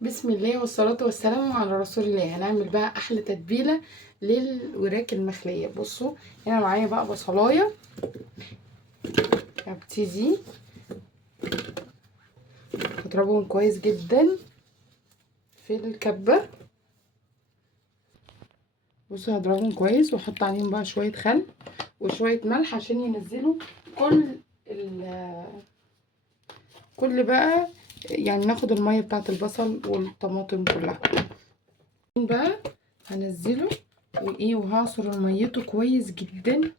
بسم الله والصلاة والسلام على رسول الله. هنعمل بقى احلى تتبيلة للوراك المخلية. بصوا هنا معايا بقى بصلاية، هبتدي اضربهم كويس جدا في الكبة. بصوا هضربهم كويس واحط عليهم بقى شوية خل وشوية ملح عشان ينزلوا كل بقى، يعني ناخد المية بتاعت البصل والطماطم كلها بقى هنزله وهعصر ميته كويس جدا،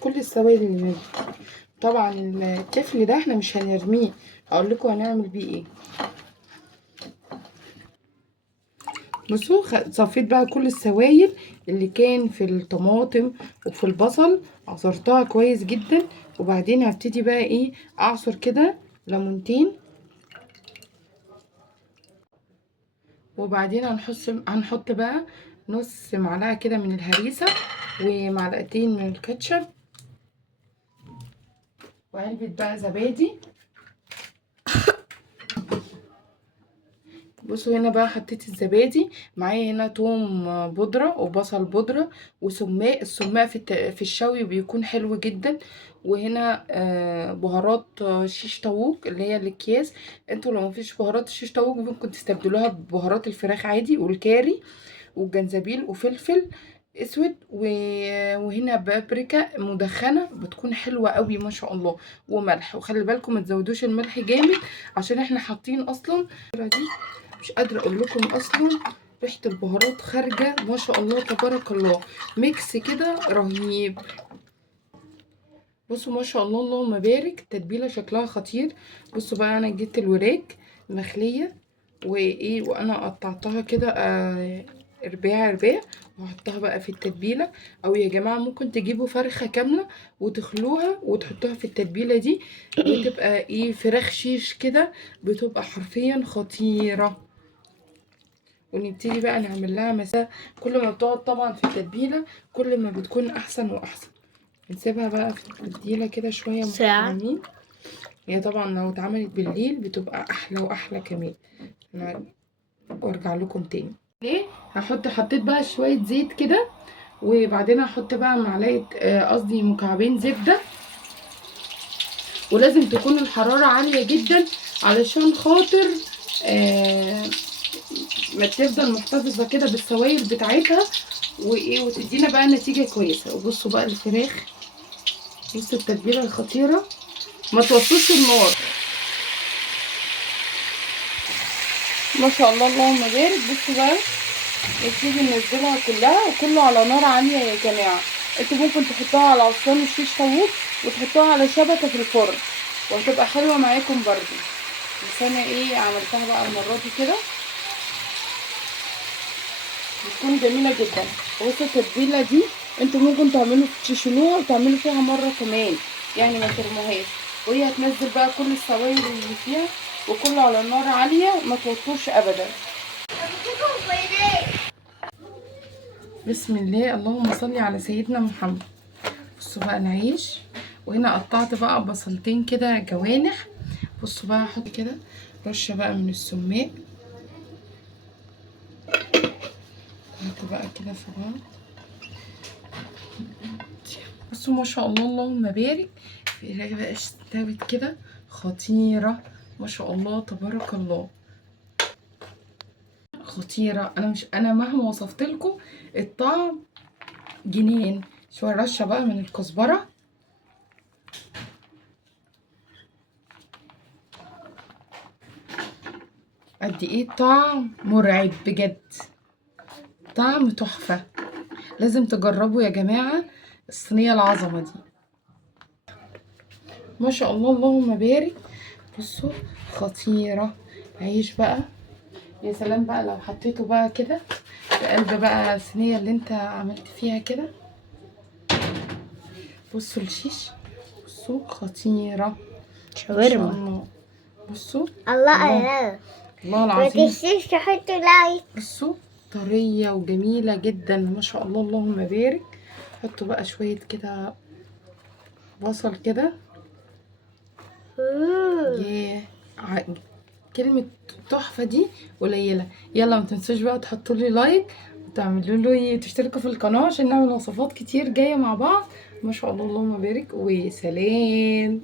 كل السوائل اللي منه. طبعا التفل ده احنا مش هنرميه، هقول لكم هنعمل بيه ايه. بصوا صفيت بقى كل السوائل اللي كان في الطماطم وفي البصل، عصرتها كويس جدا. وبعدين هبتدي بقى اعصر كده ليمونتين، وبعدين هنحط بقى نص معلقه كده من الهريسه ومعلقتين من الكاتشب وعلبه بقى زبادي. بصوا هنا بقى حطيت الزبادي، معايا هنا توم بودره وبصل بودره وسماق. السماق في الشوي بيكون حلو جدا. وهنا بهارات شيش طاووق اللي هي الاكياس. انتوا لو مفيش بهارات الشيش طاووق ممكن تستبدلوها ببهارات الفراخ عادي، والكاري والجنزبيل وفلفل اسود وهنا بابريكا مدخنه بتكون حلوه قوي ما شاء الله، وملح. وخلي بالكم ما تزودوش الملح جامد عشان احنا حاطين اصلا دي. مش قادره اقول لكم اصلا ريحه البهارات خارجه ما شاء الله تبارك الله، ميكس كده رهيب. بصوا ما شاء الله اللهم بارك، التتبيله شكلها خطير. بصوا بقى انا جبت الوراك مخليه وانا قطعتها كده رباع رباع، وهحطها بقى في التتبيله. او يا جماعه ممكن تجيبوا فرخه كامله وتخلوها وتحطوها في التتبيله دي، وتبقى فراخ شيش كده، بتبقى حرفيا خطيره. ونبتدي بقى نعمل لها مساء. كل ما بتقعد طبعا في التتبيله كل ما بتكون احسن واحسن. نسيبها بقى في التتبيله كده شويه محترمين. هي طبعا لو اتعملت بالليل بتبقى احلى واحلى كمان. وارجع لكم تاني. ليه حطيت بقى شويه زيت كده، وبعدين هحط بقى معلقه قصدي مكعبين زبده. ولازم تكون الحراره عاليه جدا علشان خاطر ما تفضل محتفظه كده بالسوائل بتاعتها وتدينا بقى نتيجه كويسه. وبصوا بقى الفراخ، بصوا التتبيله الخطيره، ما توطوش النار ما شاء الله اللهم بارك. بصوا بقى نبتدي ننزلها كلها وكله على نار عاليه يا جماعه. انتوا ممكن تحطوها على عصيان الشيش طاووق وتحطوها على شبكه في الفرن وهتبقى حلوه معاكم برضو. بس انا عملتها بقى المره دي كده بتكون جميله جدا. بصوا التتبيله دي انتوا ممكن تشيلوها وتعملوا فيها مره كمان، يعني ما ترموهاش. وهي هتنزل بقى كل السوائل اللي فيها وكله على نار عاليه، ما توطوش ابدا. بسم الله اللهم صل على سيدنا محمد. بصوا بقى العيش، وهنا قطعت بقى بصلتين كده جوانح. بصوا بقى احط كده رشه بقى من السماق، احط بقى كده في بعض. بصوا ما شاء الله اللهم بارك، الفراخ بقى استوت كده خطيره ما شاء الله تبارك الله، خطيره. انا مهما وصفت لكم الطعم جنين. شويه رشه بقى من الكزبره، قد ايه طعم مرعب بجد، طعم تحفه. لازم تجربوا يا جماعه الصينيه العظمه دي ما شاء الله اللهم بارك. بصوا خطيره. عيش بقى يا سلام بقى لو حطيته بقى كده في قلب بقى الصينيه اللي انت عملت فيها كده. بصوا الشيش، بصوا خطيره شاورما. الله. بصوا الله الله ما العظيم. تنسيش تحطوا لايك. بصوا طريه وجميله جدا ما شاء الله اللهم بارك. حطوا بقى شويه كده بصل كده. ياه، كلمة تحفة دي قليلة. يلا ما تنسوش بقى تحطوا لي لايك وتعملوا لي تشتركوا في القناة عشان نعمل وصفات كتير جاية مع بعض. ما شاء الله، اللهم بارك، وسلام.